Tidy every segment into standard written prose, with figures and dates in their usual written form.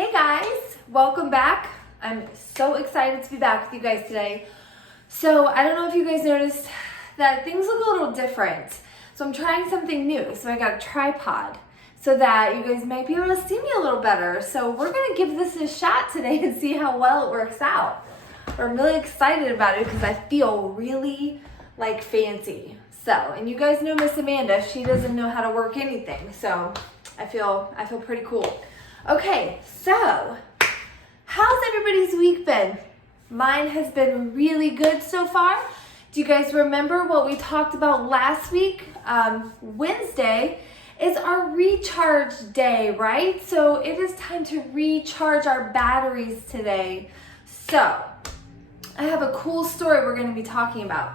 Hey guys, welcome back. I'm so excited to be back with you guys today. So I don't know if you guys noticed that things look a little different. So I'm trying something new. So I got a tripod so that you guys might be able to see me a little better. So we're gonna give this a shot today and see how well it works out. I'm really excited about it because I feel really like fancy. So, and you guys know Miss Amanda, she doesn't know how to work anything. So I feel pretty cool. Okay, so how's everybody's week been? Mine has been really good so far. Do you guys remember what we talked about last week? Wednesday is our recharge day, right? So it is time to recharge our batteries today. So I have a cool story we're going to be talking about.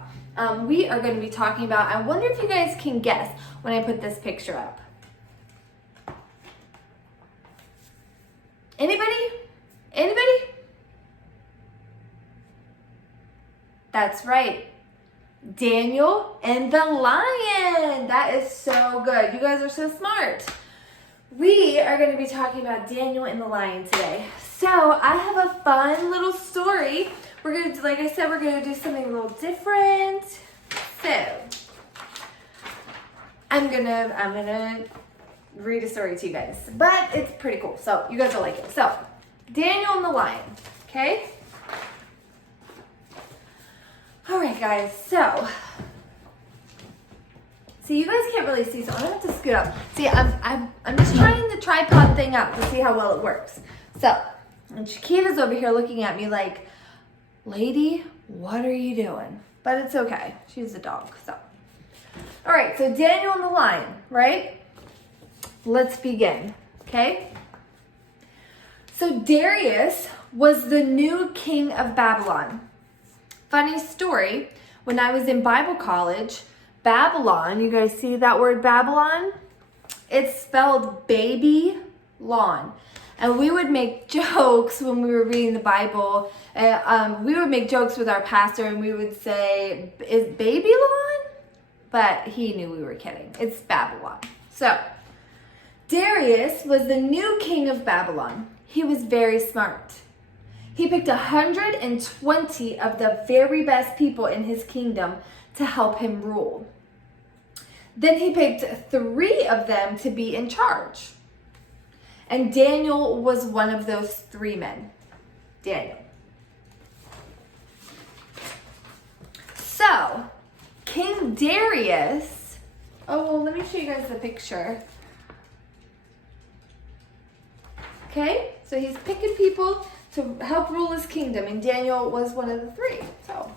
We are going to be talking about, I wonder if you guys can guess when I put this picture up. Anybody? That's right. Daniel and the lion. That is so good. You guys are so smart. We are going to be talking about Daniel and the lion today. So I have a fun little story. We're going to, like I said, we're going to do something a little different. So I'm gonna read a story to you guys, but it's pretty cool. So you guys will like it. So Daniel and the lion. Okay. All right, guys. So see, you guys can't really see, so I'm gonna have to scoot up. See, I'm just trying the tripod thing out to see how well it works. So, and Chiquita's over here looking at me like, lady, what are you doing? But it's okay. She's a dog, so. All right, so Daniel and the lion, right? Let's begin, okay? So Darius was the new king of Babylon. Funny story, when I was in Bible college, Babylon, you guys see that word Babylon? It's spelled baby lawn. And we would make jokes when we were reading the Bible. We would make jokes with our pastor and we would say, is baby lawn? But he knew we were kidding. It's Babylon. So, Darius was the new king of Babylon. He was very smart. He picked 120 of the very best people in his kingdom to help him rule. Then he picked 3 of them to be in charge. And Daniel was one of those 3 men. Daniel. So, King Darius, let me show you guys the picture. Okay, so he's picking people to help rule his kingdom, and Daniel was one of the 3. So,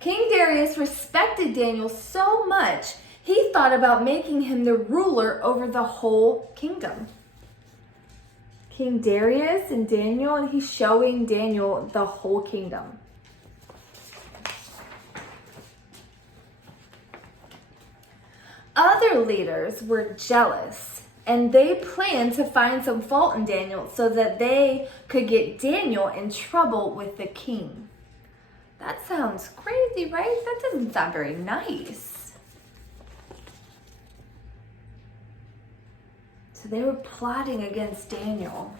King Darius respected Daniel so much, he thought about making him the ruler over the whole kingdom. King Darius and Daniel, and he's showing Daniel the whole kingdom. Other leaders were jealous, and they planned to find some fault in Daniel so that they could get Daniel in trouble with the king. That sounds crazy, right? That doesn't sound very nice. So they were plotting against Daniel.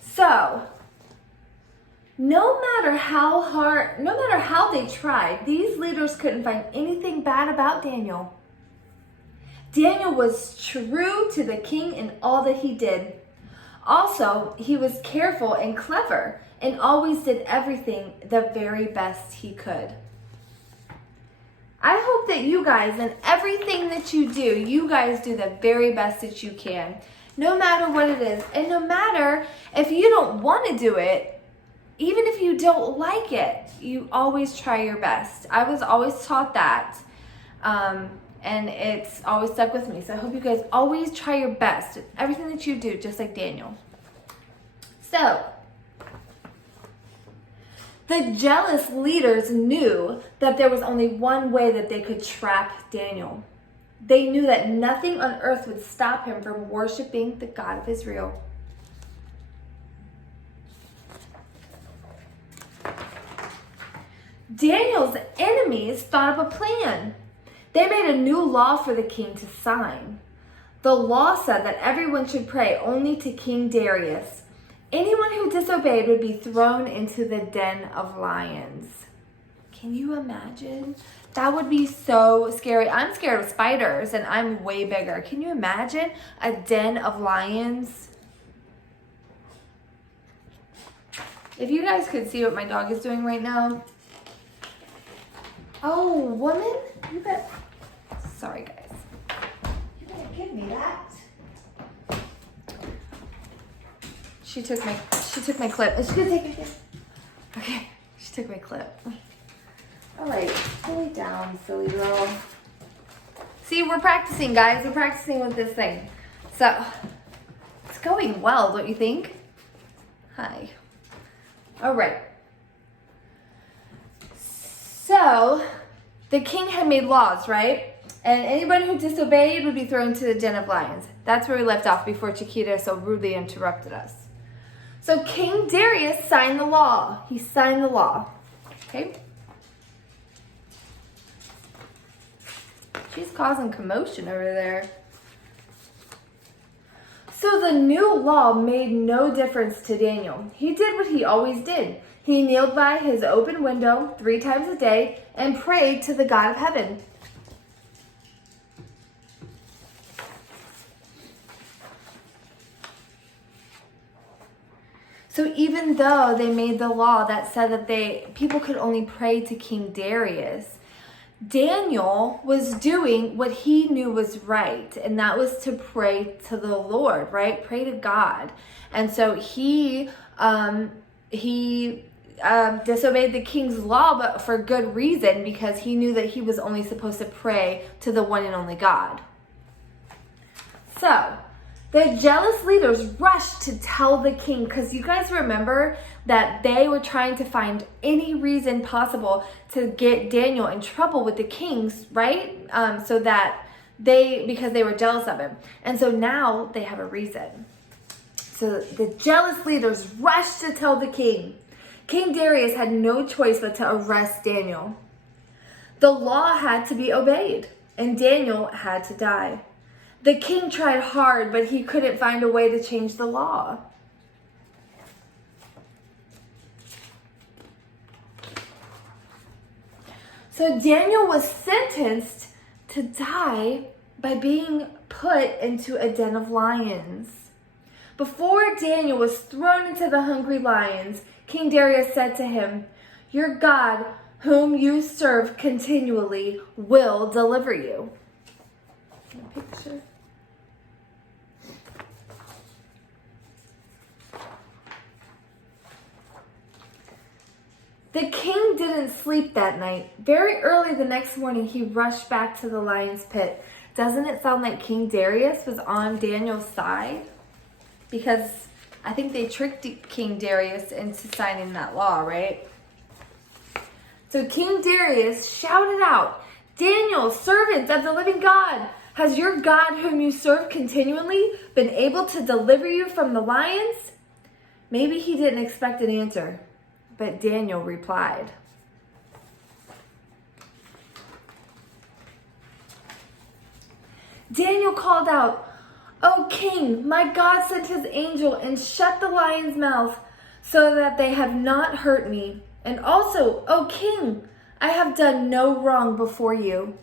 So, no matter how they tried, these leaders couldn't find anything bad about Daniel. Daniel was true to the king in all that he did. Also, he was careful and clever and always did everything the very best he could. I hope that you guys, in everything that you do, you guys do the very best that you can, no matter what it is. And no matter if you don't want to do it, even if you don't like it, you always try your best. I was always taught that. And it's always stuck with me. So I hope you guys always try your best in everything that you do, just like Daniel. So, the jealous leaders knew that there was only one way that they could trap Daniel. They knew that nothing on earth would stop him from worshiping the God of Israel. Daniel's enemies thought of a plan. They made a new law for the king to sign. The law said that everyone should pray only to King Darius. Anyone who disobeyed would be thrown into the den of lions. Can you imagine? That would be so scary. I'm scared of spiders and I'm way bigger. Can you imagine a den of lions? If you guys could see what my dog is doing right now. Oh, woman, you bet. Sorry, guys. You better give me that. She took my clip. Is she gonna take it? Okay, she took my clip. All right, lay down, silly girl. See, we're practicing, guys. We're practicing with this thing. So, it's going well, don't you think? Hi. All right. So, the king had made laws, right? And anybody who disobeyed would be thrown into the den of lions. That's where we left off before Chiquita so rudely interrupted us. So King Darius signed the law. He signed the law. Okay? She's causing commotion over there. So the new law made no difference to Daniel. He did what he always did. He kneeled by his open window 3 times a day and prayed to the God of heaven. So even though they made the law that said that people could only pray to King Darius, Daniel was doing what he knew was right, and that was to pray to the Lord, right? Pray to God. And so he disobeyed the king's law, but for good reason, because he knew that he was only supposed to pray to the one and only God. So the jealous leaders rushed to tell the king, because you guys remember that they were trying to find any reason possible to get Daniel in trouble with the kings, right? So that because they were jealous of him. And so now they have a reason. So the jealous leaders rushed to tell the king. King Darius had no choice but to arrest Daniel. The law had to be obeyed, and Daniel had to die. The king tried hard, but he couldn't find a way to change the law. So Daniel was sentenced to die by being put into a den of lions. Before Daniel was thrown into the hungry lions, King Darius said to him, "Your God, whom you serve continually, will deliver you." A picture. The king didn't sleep that night. Very early the next morning, he rushed back to the lion's pit. Doesn't it sound like King Darius was on Daniel's side? Because I think they tricked King Darius into signing that law, right? So King Darius shouted out, "Daniel, servants of the living God, has your God whom you serve continually been able to deliver you from the lions?" Maybe he didn't expect an answer, but Daniel replied. Daniel called out, "O king, my God sent his angel and shut the lion's mouth so that they have not hurt me. And also, O king, I have done no wrong before you."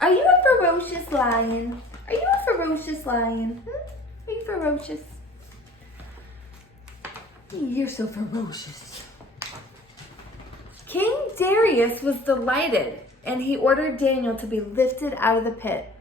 Are you a ferocious lion? Are you a ferocious lion? Are you ferocious? You're so ferocious. King Darius was delighted, and he ordered Daniel to be lifted out of the pit.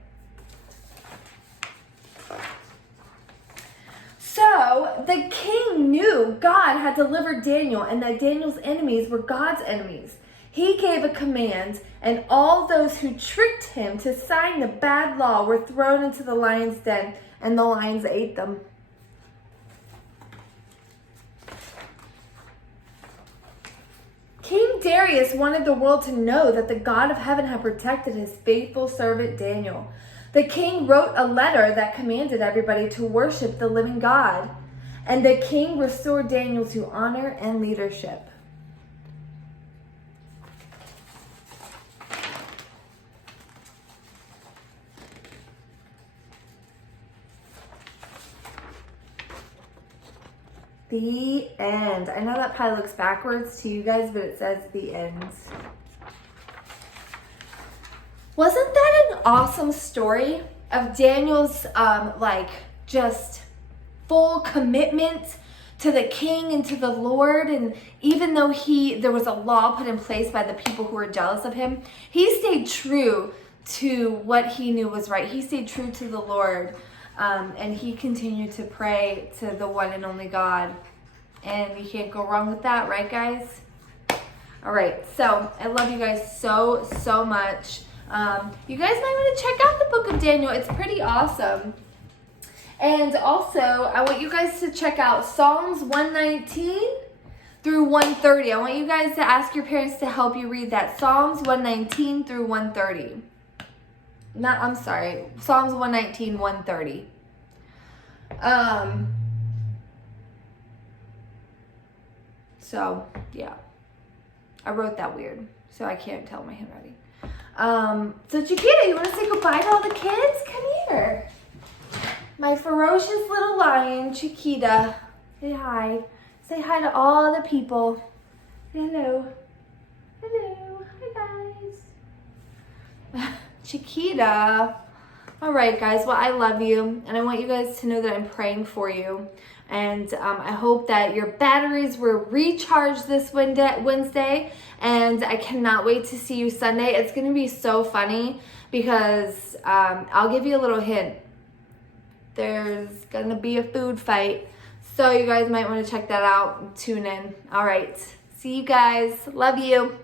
So the king knew God had delivered Daniel and that Daniel's enemies were God's enemies. He gave a command, and all those who tricked him to sign the bad law were thrown into the lion's den, and the lions ate them. King Darius wanted the world to know that the God of heaven had protected his faithful servant Daniel. The king wrote a letter that commanded everybody to worship the living God, and the king restored Daniel to honor and leadership. The end. I know that probably looks backwards to you guys, but it says the end. Wasn't that an awesome story of Daniel's like just full commitment to the king and to the Lord? And even though there was a law put in place by the people who were jealous of him, he stayed true to what he knew was right. He stayed true to the Lord. And he continued to pray to the one and only God. And you can't go wrong with that, right, guys? All right, so I love you guys so, so much. You guys might want to check out the book of Daniel. It's pretty awesome. And also, I want you guys to check out Psalms 119 through 130. I want you guys to ask your parents to help you read that. Psalms 119 through 130. Psalms 119, 130. So, yeah. I wrote that weird, so I can't tell my handwriting. So Chiquita, you want to say goodbye to all the kids? Come here. My ferocious little lion, Chiquita. Say hi. Say hi to all the people. Hello. Hello. Hi, guys. Chiquita. All right, guys. Well, I love you, and I want you guys to know that I'm praying for you. And I hope that your batteries were recharged this Wednesday. And I cannot wait to see you Sunday. It's going to be so funny because I'll give you a little hint. There's going to be a food fight. So you guys might want to check that out and tune in. All right. See you guys. Love you.